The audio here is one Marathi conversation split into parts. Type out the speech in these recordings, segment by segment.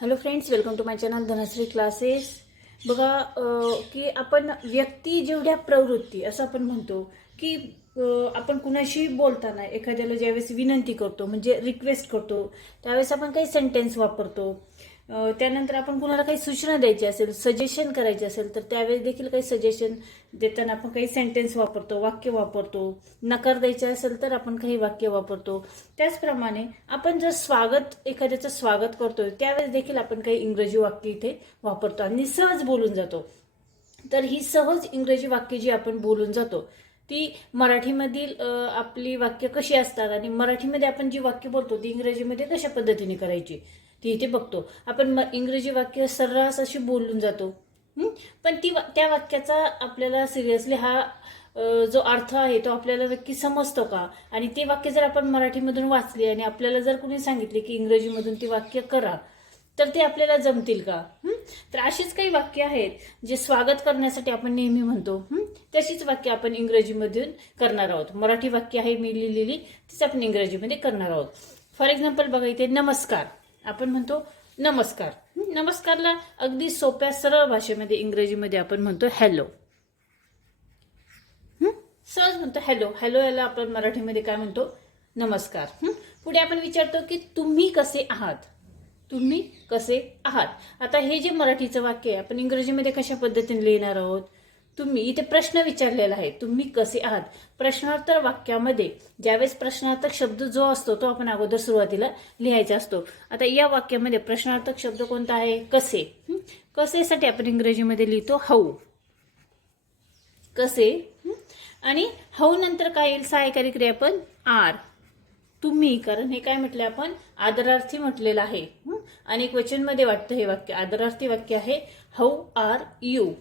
Hello friends welcome to my channel Dhanashree classes बघा की आपण व्यक्ती जेवढ्या प्रवृत्ती असं आपण म्हणतो की आपण कुणाशी बोलताना एखाद्याला ज्यावेळेस विनंती करतो म्हणजे रिक्वेस्ट करतो त्यावेळेस आपण काही सेंटेन्स वापरतो. त्यानंतर आपण कुणाला काही सूचना द्यायची असेल सजेशन करायचे असेल तर त्यावेळेस देखील काही सजेशन देताना आपण काही सेंटेन्स वापरतो वाक्य वापरतो. नकार द्यायचे असेल तर आपण काही वाक्य वापरतो. त्याचप्रमाणे आपण जर स्वागत एखाद्याचं स्वागत करतो त्यावेळेस देखील आपण काही इंग्रजी वाक्य इथे वापरतो आणि सहज बोलून जातो. तर ही सहज इंग्रजी वाक्य जी आपण बोलून जातो ती मराठीमधील आपली वाक्य कशी असतात आणि मराठीमध्ये आपण जी वाक्य बोलतो ती इंग्रजीमध्ये कशा पद्धतीने करायची? ती इथे बघतो. आपण म- इंग्रजी वाक्य सर्रास अशी बोलून जातो. पण ती वा- त्या वाक्याचा आपल्याला सिरियसली हा जो अर्थ आहे तो आपल्याला नक्की समजतो का? आणि ते वाक्य जर आपण मराठीमधून वाचली आणि आपल्याला जर कोणी सांगितले की इंग्रजीमधून ती वाक्य करा तर ते आपल्याला जमतील का? तर अशीच काही वाक्य आहेत जे स्वागत करण्यासाठी आपण नेहमी म्हणतो. तशीच वाक्य आपण इंग्रजीमधून करणार आहोत. मराठी वाक्य आहे मी लिहिलेली तीच आपण इंग्रजीमध्ये करणार आहोत. फॉर एक्झाम्पल बघा इथे नमस्कार. आपण म्हणतो नमस्कार. नमस्कारला अगदी सोप्या सरळ भाषेमध्ये इंग्रजीमध्ये आपण म्हणतो हॅलो. सहज म्हणतो हॅलो. हॅलो याला आपण मराठीमध्ये काय म्हणतो? नमस्कार. पुढे आपण विचारतो की तुम्ही कसे आहात? तुम्ही कसे आहात? आता हे जे मराठीचं वाक्य आहे आपण इंग्रजीमध्ये कशा पद्धतीने लिहिणार आहोत? तुम्ही इथे प्रश्न विचारलेला आहे तुम्ही कसे आहात? प्रश्नार्थक वाक्यामध्ये ज्यावेळेस प्रश्नार्थक शब्द जो असतो तो आपण अगोदर सुरुवातीला लिहायचा असतो. आता या वाक्यामध्ये प्रश्नार्थक शब्द कोणता आहे? कसे? कसेसाठी आपण इंग्रजीमध्ये लिहितो? हाऊ. कसे? आणि हाऊ नंतर काय येईल? सहायकारी क्रियापद आर. तुम्ही कारण हे काय म्हटलं आपण? आदरार्थी म्हटलेलं आहे. अनेक वचनमध्ये वाटतं हे वाक्य. आदरार्थी वाक्य आहे. How are you.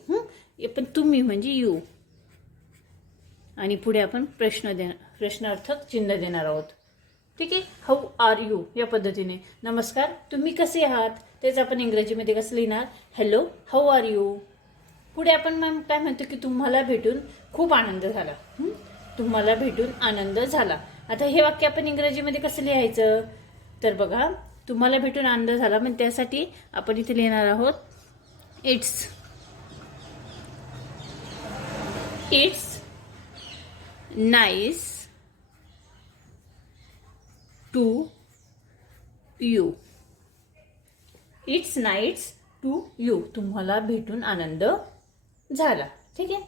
पण तुम्ही म्हणजे यू आणि पुढे आपण प्रश्न दे प्रश्नार्थक चिन्ह देणार आहोत. ठीक आहे? हाऊ आर यू या पद्धतीने. नमस्कार. तुम्ही कसे आहात? तेच आपण इंग्रजीमध्ये कसं लिहिणार? हॅलो हाऊ आर यू पुढे आपण मॅम काय म्हणतो की तुम्हाला भेटून खूप आनंद झाला. तुम्हाला भेटून आनंद झाला. आता हे वाक्य आपण इंग्रजीमध्ये कसं लिहायचं? तर बघा तुम्हाला भेटून आनंद झाला पण त्यासाठी आपण इथे लिहिणार आहोत. It's it's nice to you it's nights to you तुम्हाला भेटून आनंद झाला. ठीक आहे?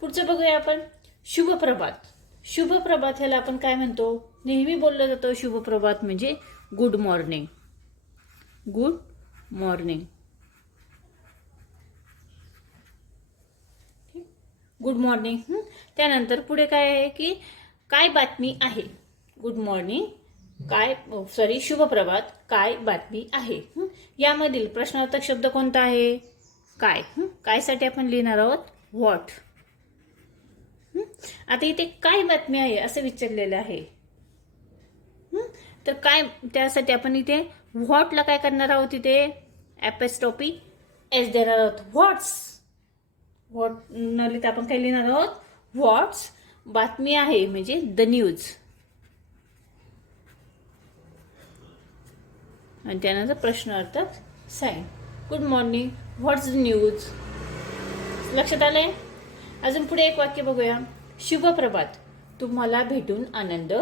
पुढचं बघूया आपण. शुभप्रभात. शुभप्रभात ह्याला आपण काय म्हणतो? नेहमी बोललं जातं शुभप्रभात म्हणजे good morning good morning good morning त्यानंतर पुढे काय आहे की काय बातमी आहे? गुड मॉर्निंग काय oh, सॉरी शुभप्रभात काय बातमी आहे? यामधील प्रश्नार्थक शब्द कोणता आहे? काय? कायसाठी आपण लिहिणार आहोत? व्हॉट आता इथे काय बातमी आहे असं विचारलेलं आहे. तर काय त्यासाठी आपण इथे व्हॉटला काय करणार आहोत इथे? ॲपेस्टॉपी एस देणार आहोत. व्हॉट्स वॉट आपण काय लिहिणार आहोत? व्हॉट्स बातमी आहे म्हणजे द न्यूज आणि त्यानंतर अर्थात sign good morning what's the news लक्षात आलंय? अजून पुढे एक वाक्य बघूया. शुभ प्रभात. तुम्हाला भेटून आनंद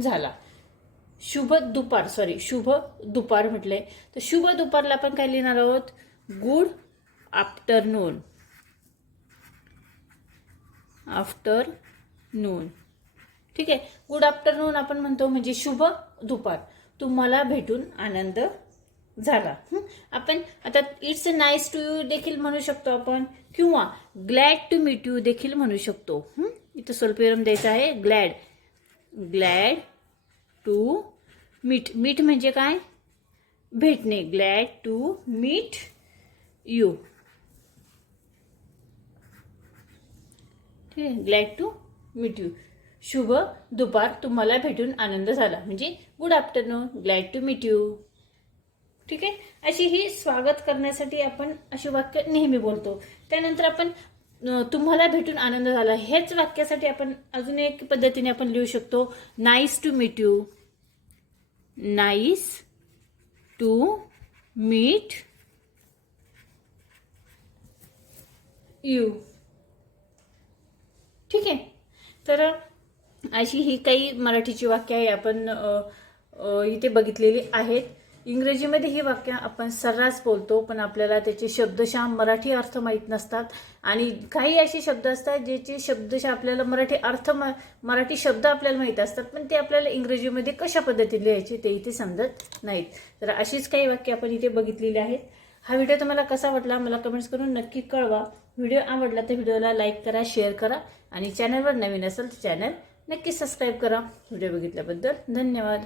झाला. शुभ दुपार सॉरी शुभ दुपार म्हटलंय. तर शुभ दुपारला आपण काय लिहिणार आहोत? गुड आफ्टरनून आफ्टरनून ठीक आहे? गुड आफ्टरनून आपण म्हणतो म्हणजे शुभ दुपार. तुम्हाला भेटून आनंद झाला. आपण आता it's a nice to you देखील म्हणू शकतो आपण. किंवा ग्लॅड टू मीट यू देखील म्हणू शकतो. इथं स्वल्पविराम द्यायचा आहे. Glad glad to meet meet म्हणजे काय? भेटणे. ग्लॅड टू मीट यू ठीक आहे ग्लॅड टू मीट यू शुभ दुपार तुम्हाला भेटून आनंद झाला. म्हणजे good afternoon glad to meet you ठीक आहे? अशी ही स्वागत करण्यासाठी आपण अशी वाक्य नेहमी बोलतो. त्यानंतर आपण तुम्हाला भेटून आनंद झाला. हेच वाक्यासाठी आपण अजून एक पद्धतीने आपण लिहू शकतो. Nice to meet you nice to meet you ठीक आहे. तर अशी ही काही मराठीची वाक्य आहे आपण इथे बघितलेली आहेत. इंग्रजीमध्ये ही वाक्य आपण सर्रास बोलतो पण आपल्याला त्याचे शब्दशः मराठी अर्थ माहीत नसतात. आणि काही असे शब्द असतात ज्याचे शब्दशः आपल्याला मराठी अर्थ म- मराठी शब्द आपल्याला माहीत असतात पण ते आपल्याला इंग्रजीमध्ये कशा पद्धतीने लिहायचे ते इथे समजत नाहीत. तर अशीच काही वाक्य आपण इथे बघितलेली आहेत. हा व्हिडिओ तुम्हाला कसा वाटला मला कमेंट्स करून नक्की कळवा. व्हिडिओ आवडला तर व्हिडिओला लाईक करा शेअर करा आणि चॅनलवर नवीन असेल तर चॅनल नक्की सबस्क्राईब करा. व्हिडिओ बघितल्याबद्दल धन्यवाद.